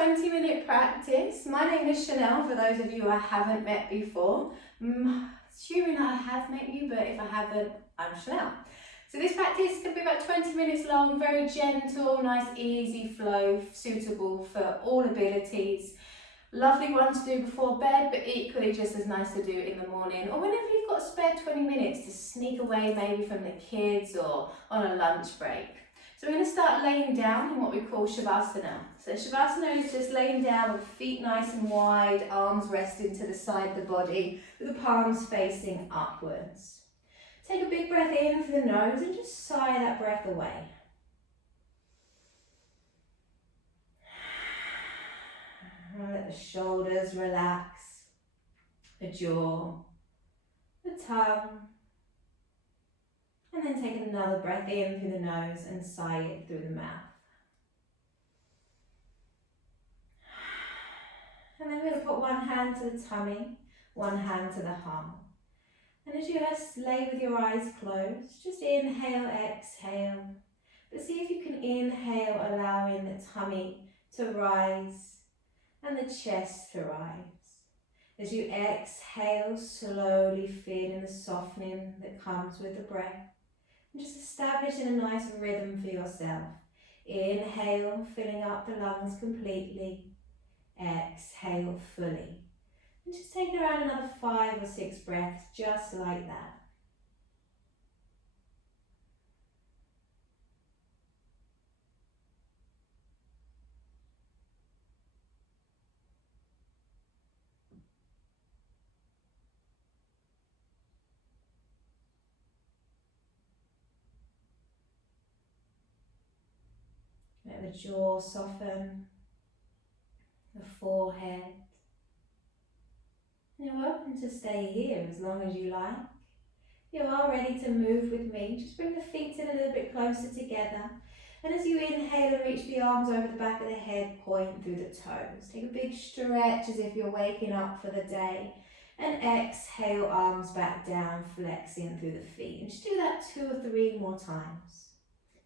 20-minute practice. My name is Chanel, for those of you I haven't met before. Assuming I have met you, but if I haven't, I'm Chanel. So this practice can be about 20 minutes long, very gentle, nice easy flow, suitable for all abilities. Lovely one to do before bed, but equally just as nice to do in the morning, or whenever you've got a spare 20 minutes to sneak away maybe from the kids or on a lunch break. So we're going to start laying down in what we call Shavasana. So Shavasana is just laying down with feet nice and wide, arms resting to the side of the body, with the palms facing upwards. Take a big breath in through the nose and just sigh that breath away. Let the shoulders relax, the jaw, the tongue, and then take another breath in through the nose and sigh it through the mouth. And then we're going to put one hand to the tummy, one hand to the hum. And as you just lay with your eyes closed, just inhale, exhale. But see if you can inhale, allowing the tummy to rise and the chest to rise. As you exhale, slowly feeling the softening that comes with the breath. And just establishing a nice rhythm for yourself. Inhale, filling up the lungs completely. Exhale fully. And just take around another 5 or 6 breaths, just like that. Let the jaw soften, the forehead. You're welcome to stay here as long as you like. You are ready to move with me. Just bring the feet in a little bit closer together. And as you inhale and reach the arms over the back of the head, point through the toes. Take a big stretch as if you're waking up for the day. And exhale, arms back down, flexing through the feet. And just do that 2 or 3 more times.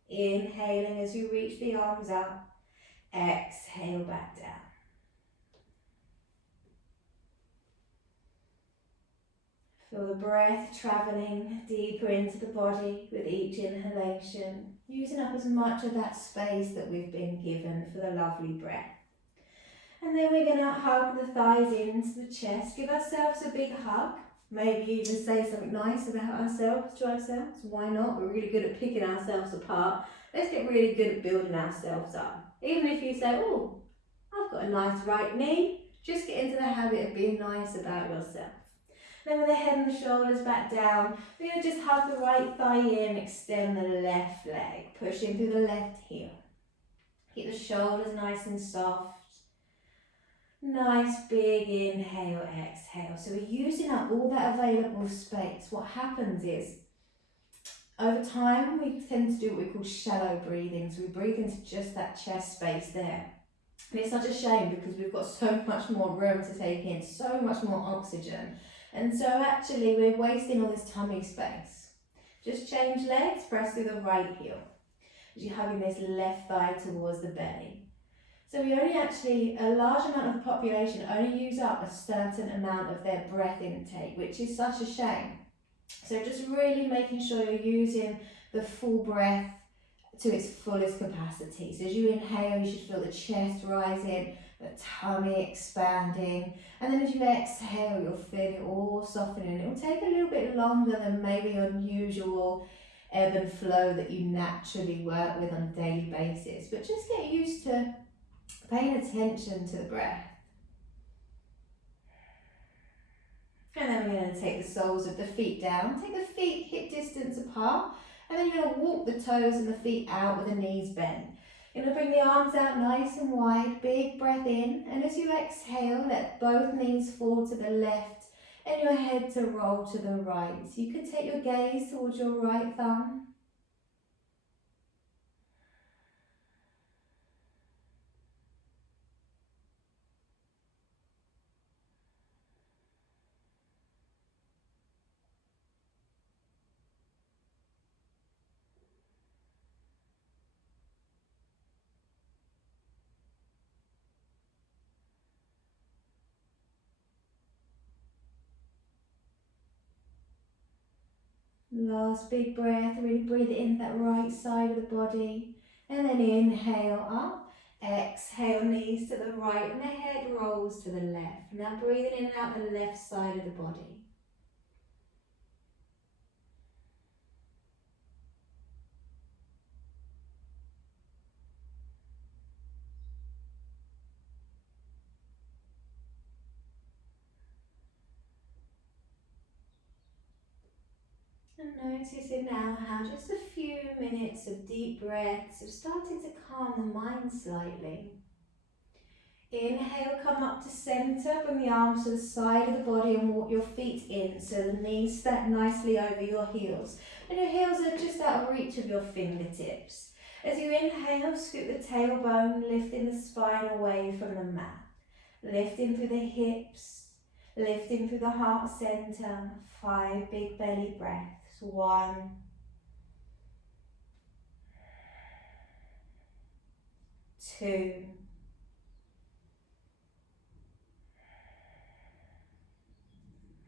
Inhaling as you reach the arms up. Exhale back down. Feel the breath travelling deeper into the body with each inhalation, using up as much of that space that we've been given for the lovely breath. And then we're going to hug the thighs into the chest, give ourselves a big hug, maybe even say something nice about ourselves to ourselves. Why not? We're really good at picking ourselves apart. Let's get really good at building ourselves up. Even if you say, oh, I've got a nice right knee, just get into the habit of being nice about yourself. Then with the head and the shoulders back down, we're going to just hug the right thigh in, extend the left leg, pushing through the left heel. Keep the shoulders nice and soft. Nice big inhale, exhale. So we're using up all that available space. What happens is, over time, we tend to do what we call shallow breathing. So we breathe into just that chest space there. And it's such a shame because we've got so much more room to take in, so much more oxygen. And so actually we're wasting all this tummy space. Just change legs, press through the right heel. As you're hugging this left thigh towards the belly. So we only actually, a large amount of the population only use up a certain amount of their breath intake, which is such a shame. So just really making sure you're using the full breath to its fullest capacity. So as you inhale, you should feel the chest rising, the tummy expanding, and then as you exhale, you'll feel it all softening. It will take a little bit longer than maybe your usual ebb and flow that you naturally work with on a daily basis, but just get used to paying attention to the breath. And then we're going to take the soles of the feet down, take the feet hip distance apart, and then you're going to walk the toes and the feet out with the knees bent. You're going to bring the arms out nice and wide, big breath in, and as you exhale, let both knees fall to the left and your head to roll to the right. So you can take your gaze towards your right thumb. Last big breath, really breathe it in that right side of the body. And then inhale up, exhale knees to the right and the head rolls to the left. Now breathing in and out the left side of the body. And noticing now how just a few minutes of deep breaths have started to calm the mind slightly. Inhale, come up to centre, bring the arms to the side of the body and walk your feet in so the knees stack nicely over your heels. And your heels are just out of reach of your fingertips. As you inhale, scoop the tailbone, lifting the spine away from the mat. Lifting through the hips, lifting through the heart centre. 5 big belly breaths. 1, 2,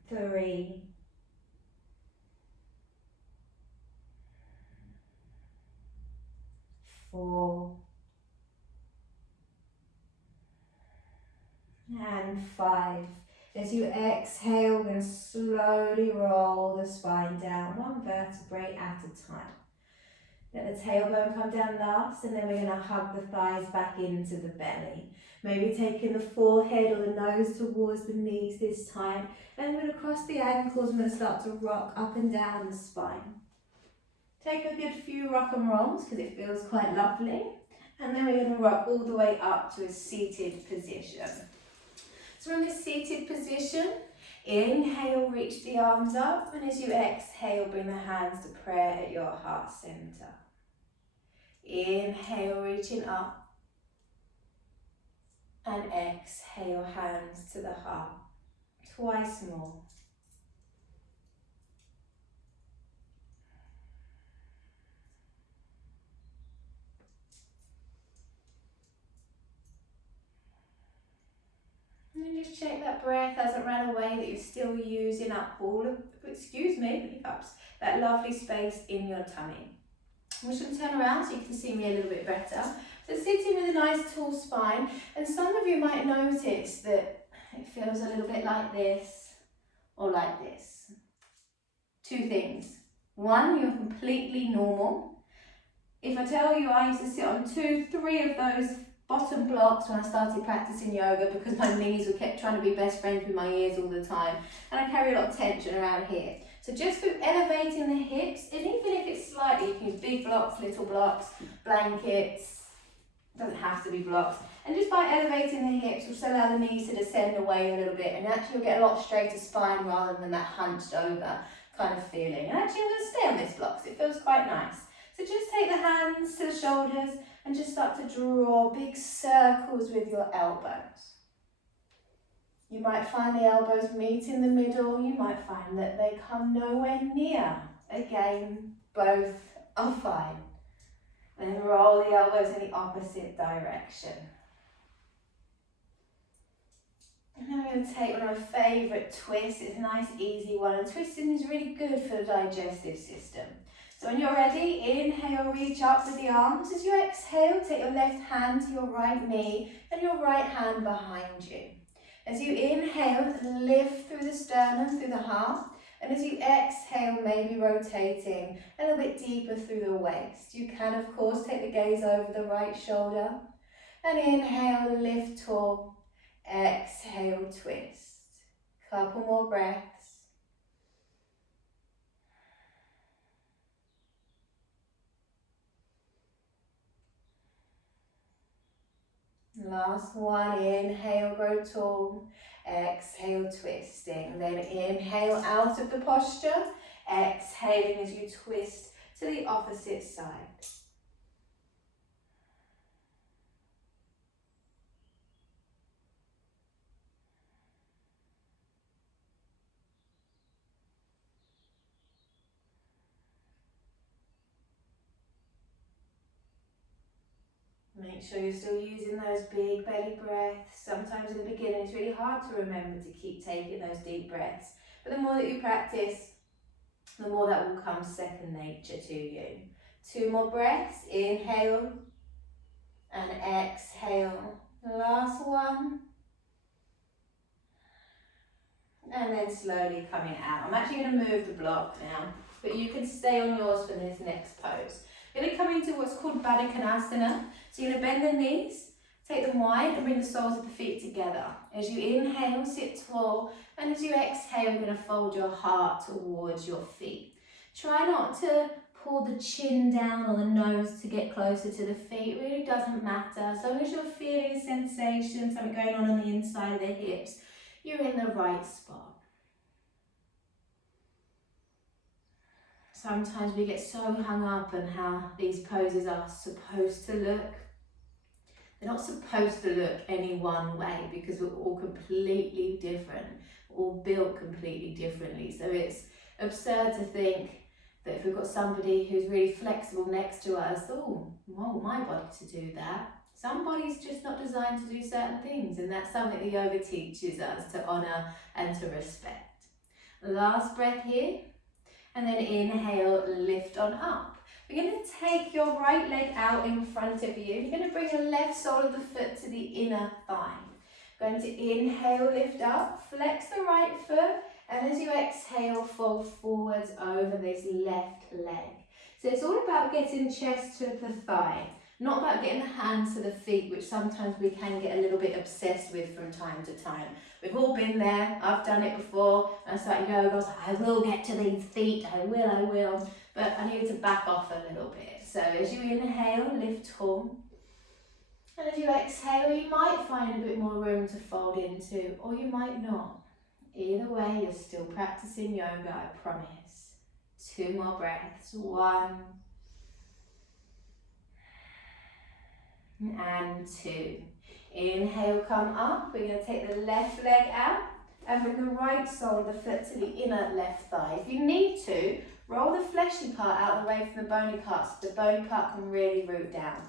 3, 4, and 5. As you exhale, we're going to slowly roll the spine down, 1 vertebrae at a time. Let the tailbone come down last, and then we're going to hug the thighs back into the belly. Maybe taking the forehead or the nose towards the knees this time. And we're going to cross the ankles and we're going to start to rock up and down the spine. Take a good few rock and rolls because it feels quite lovely. And then we're going to rock all the way up to a seated position. So from this seated position, inhale, reach the arms up, and as you exhale, bring the hands to prayer at your heart center. Inhale, reaching up, and exhale, hands to the heart. Twice more. And then just check that breath hasn't ran away, that you're still using up all of, that lovely space in your tummy. I'm just going to turn around so you can see me a little bit better. So sitting with a nice tall spine, and some of you might notice that it feels a little bit like this or like this. 2 things. 1, you're completely normal. If I tell you I used to sit on 2, 3 of those bottom blocks when I started practicing yoga because my knees were kept trying to be best friends with my ears all the time, and I carry a lot of tension around here. So just through elevating the hips, and even if it's slightly, you can use big blocks, little blocks, blankets, doesn't have to be blocks. And just by elevating the hips, we'll allow the knees to descend away a little bit, and actually you'll get a lot straighter spine rather than that hunched over kind of feeling. And actually I'm going to stay on this block because it feels quite nice. So just take the hands to the shoulders and just start to draw big circles with your elbows. You might find the elbows meet in the middle. You might find that they come nowhere near. Again, both are fine. Then roll the elbows in the opposite direction. And then we're going to take one of my favourite twists. It's a nice easy one, and twisting is really good for the digestive system. So when you're ready, inhale, reach up with the arms. As you exhale, take your left hand to your right knee and your right hand behind you. As you inhale, lift through the sternum, through the heart. And as you exhale, maybe rotating a little bit deeper through the waist. You can, of course, take the gaze over the right shoulder. And inhale, lift tall. Exhale, twist. Couple more breaths. Last one, inhale, grow tall. Exhale, twisting. Then inhale out of the posture. Exhaling as you twist to the opposite side. Make sure you're still using those big belly breaths. Sometimes in the beginning it's really hard to remember to keep taking those deep breaths. But the more that you practice, the more that will come second nature to you. 2 more breaths, inhale and exhale. Last one. And then slowly coming out. I'm actually going to move the block now, but you can stay on yours for this next pose. You're going to come into what's called Baddha Konasana. So you're going to bend the knees, take them wide and bring the soles of the feet together. As you inhale, sit tall, and as you exhale, you're going to fold your heart towards your feet. Try not to pull the chin down or the nose to get closer to the feet. It really doesn't matter. As long as you're feeling sensation, something going on the inside of the hips, you're in the right spot. Sometimes we get so hung up on how these poses are supposed to look. They're not supposed to look any one way because we're all completely different, all built completely differently. So it's absurd to think that if we've got somebody who's really flexible next to us, oh, I want my body to do that. Some body's just not designed to do certain things, and that's something the yoga teaches us to honour and to respect. Last breath here, and then inhale, lift on up. We're going to take your right leg out in front of you. You're going to bring your left sole of the foot to the inner thigh. Going to inhale, lift up, flex the right foot, and as you exhale, fold forwards over this left leg. So it's all about getting chest to the thigh, not about getting the hands to the feet, which sometimes we can get a little bit obsessed with from time to time. We've all been there. I've done it before. I started yoga, I was like, I will get to these feet, I will. But I needed to back off a little bit. So as you inhale, lift tall. And as you exhale, you might find a bit more room to fold into, or you might not. Either way, you're still practicing yoga, I promise. 2 more breaths. 1 and 2. Inhale, come up. We're going to take the left leg out and bring the right sole of the foot to the inner left thigh. If you need to, roll the fleshy part out of the way from the bony part so the bony part can really root down.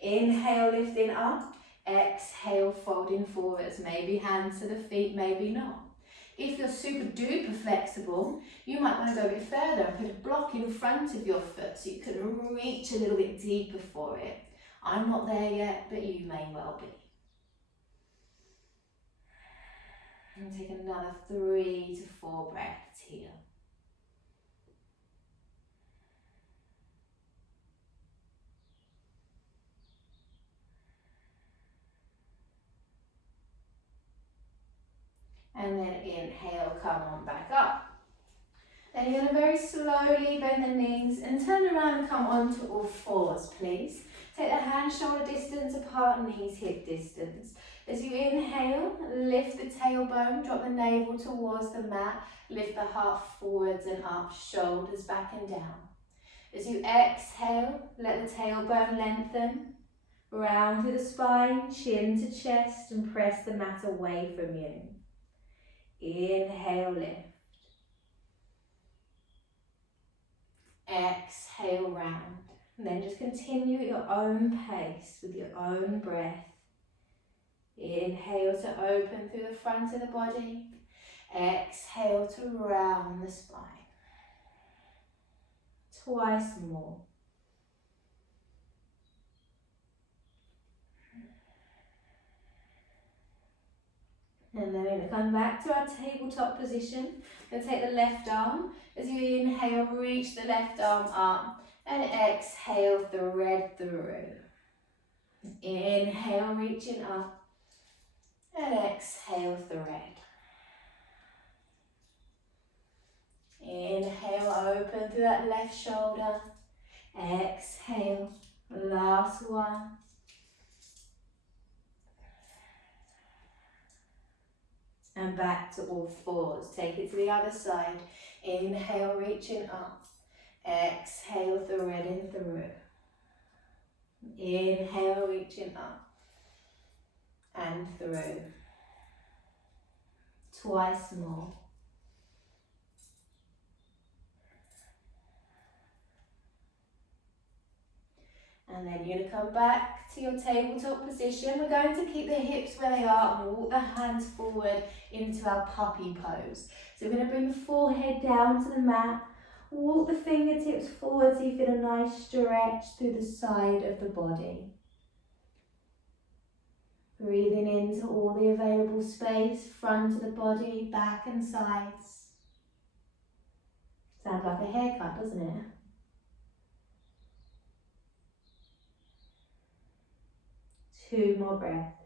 Inhale, lifting up. Exhale, folding forwards. Maybe hands to the feet, maybe not. If you're super duper flexible, you might want to go a bit further and put a block in front of your foot so you can reach a little bit deeper for it. I'm not there yet, but you may well be. And take another 3 to 4 breaths here. And then inhale, come on back up. Then you're going to very slowly bend the knees and turn around and come onto all fours, please. Take the hands shoulder distance apart, knees hip distance. As you inhale, lift the tailbone, drop the navel towards the mat, lift the heart forwards and up, shoulders back and down. As you exhale, let the tailbone lengthen, round through the spine, chin to chest, and press the mat away from you. Inhale, lift. Exhale, round. And then just continue at your own pace with your own breath. Inhale to open through the front of the body. Exhale to round the spine. Twice more. And then we're going to come back to our tabletop position. We're going to take the left arm. As you inhale, reach the left arm up. And exhale, thread through. Inhale, reaching up. And exhale, thread. Inhale, open through that left shoulder. Exhale, last one. And back to all fours. Take it to the other side. Inhale, reaching up. Exhale, threading through. Inhale, reaching up. And through. Twice more. And then you're going to come back to your tabletop position. We're going to keep the hips where they are and walk the hands forward into our puppy pose. So we're going to bring the forehead down to the mat. Walk the fingertips forward so you feel a nice stretch through the side of the body. Breathing into all the available space, front of the body, back and sides. Sounds like a haircut, doesn't it? Two more breaths.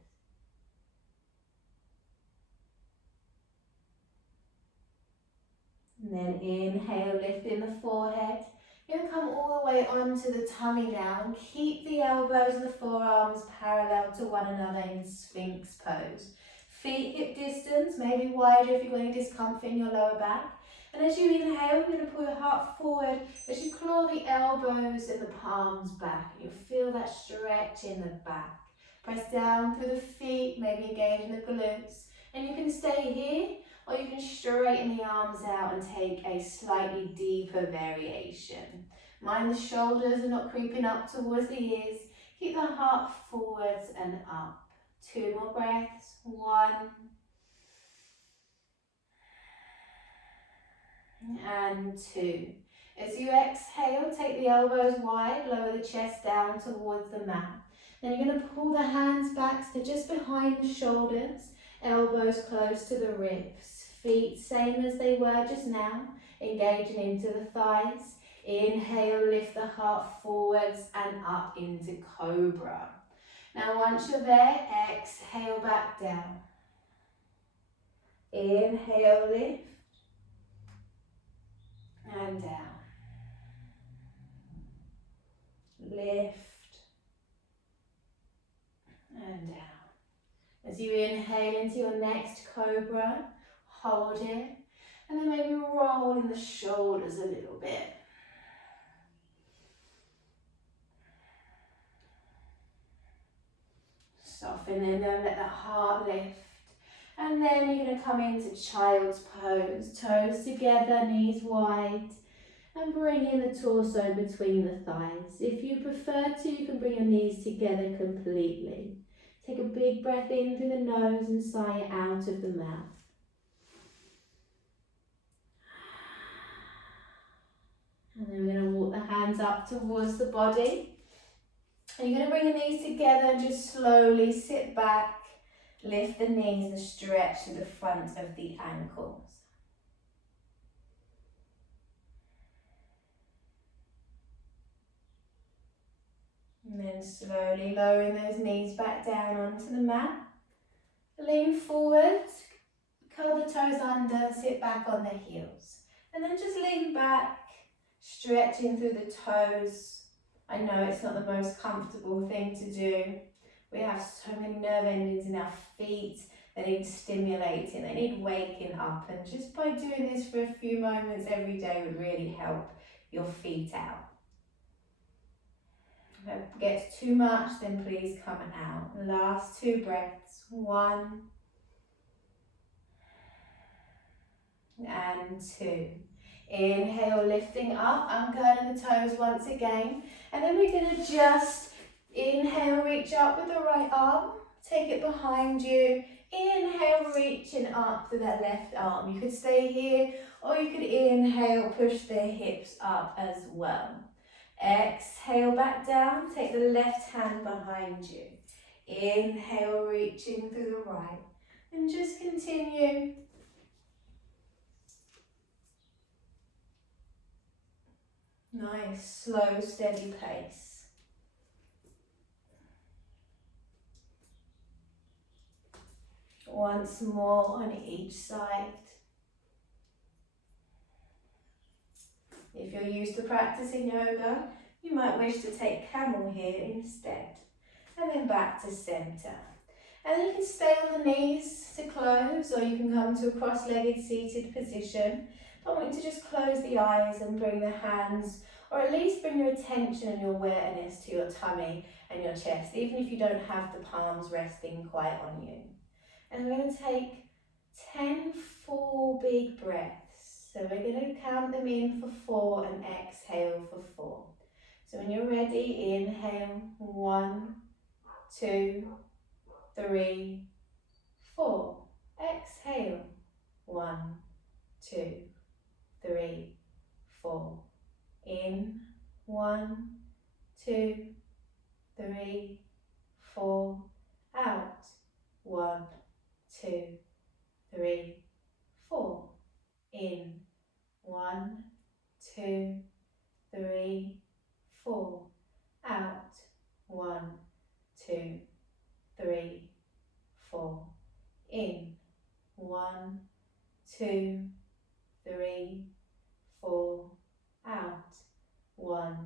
And then inhale, lifting the forehead. You're going to come all the way onto the tummy now and keep the elbows and the forearms parallel to one another in Sphinx pose. Feet hip distance, maybe wider if you've got any discomfort in your lower back. And as you inhale, you're going to pull your heart forward as you claw the elbows and the palms back. You'll feel that stretch in the back. Press down through the feet, maybe engaging the glutes. And you can stay here, or you can straighten the arms out and take a slightly deeper variation. Mind the shoulders are not creeping up towards the ears. Keep the heart forwards and up. Two more breaths. One. And two. As you exhale, take the elbows wide, lower the chest down towards the mat. Then you're going to pull the hands back to just behind the shoulders, elbows close to the ribs. Feet same as they were just now, engaging into the thighs. Inhale, lift the heart forwards and up into Cobra. Now once you're there, exhale back down. Inhale, lift. And down. Lift. And down. As you inhale into your next Cobra, hold it. And then maybe roll in the shoulders a little bit. Soften in them, let that heart lift. And then you're going to come into child's pose. Toes together, knees wide. And bring in the torso between the thighs. If you prefer to, you can bring your knees together completely. Take a big breath in through the nose and sigh it out of the mouth. And then we're going to walk the hands up towards the body. And you're going to bring the knees together and just slowly sit back. Lift the knees and stretch to the front of the ankles. And then slowly lowering those knees back down onto the mat. Lean forward, curl the toes under, sit back on the heels. And then just lean back, stretching through the toes. I know it's not the most comfortable thing to do. We have so many nerve endings in our feet. They need stimulating, they need waking up. And just by doing this for a few moments every day would really help your feet out. If it gets too much, then please come out. Last two breaths. One. And two. Inhale, lifting up. I'm curling the toes once again. And then we're going to just inhale, reach up with the right arm. Take it behind you. Inhale, reaching up to that left arm. You could stay here, or you could inhale, push the hips up as well. Exhale back down, take the left hand behind you. Inhale, reaching through the right. And just continue. Nice, slow, steady pace. Once more on each side. If you're used to practicing yoga, you might wish to take camel here instead. And then back to center. And then you can stay on the knees to close, or you can come to a cross-legged seated position. But I want you to just close the eyes and bring the hands, or at least bring your attention and your awareness to your tummy and your chest, even if you don't have the palms resting quite on you. And we're going to take 10 full big breaths. So we're going to count them in for 4 and exhale for 4. So when you're ready, inhale, 1, 2, 3, 4. Exhale, 1, 2, 3, 4. In, 1, 2, 3, 4. Out, 1, 2, 3, 4. In, 1, 2, 3, 4. Out, 1, 2, 3, 4. In, 1, 2, 3, 4. Out, 1,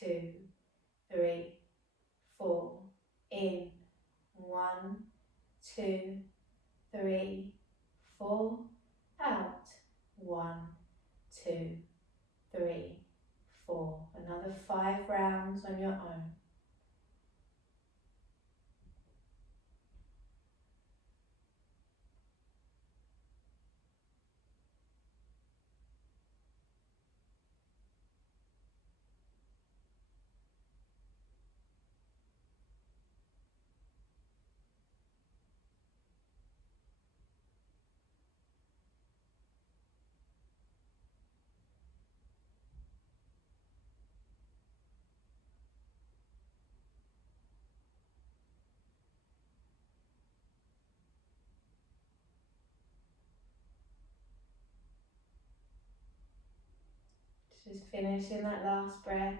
2, 3, 4. In, 1, 2, 3, 4. Out, 1, 2, 3, 4. Another 5 rounds on your own. Just finishing that last breath.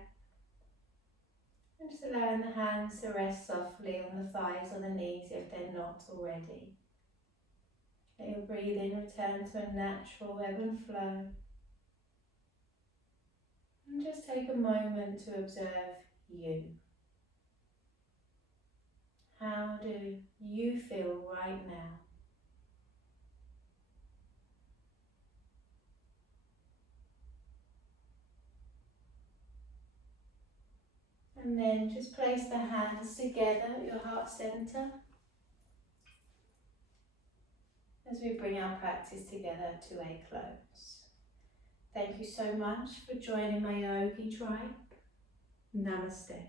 And just allowing the hands to rest softly on the thighs or the knees if they're not already. Let your breathing return to a natural ebb and flow. And just take a moment to observe you. How do you feel right now? And then just place the hands together at your heart center as we bring our practice together to a close. Thank you so much for joining my yogi tribe. Namaste.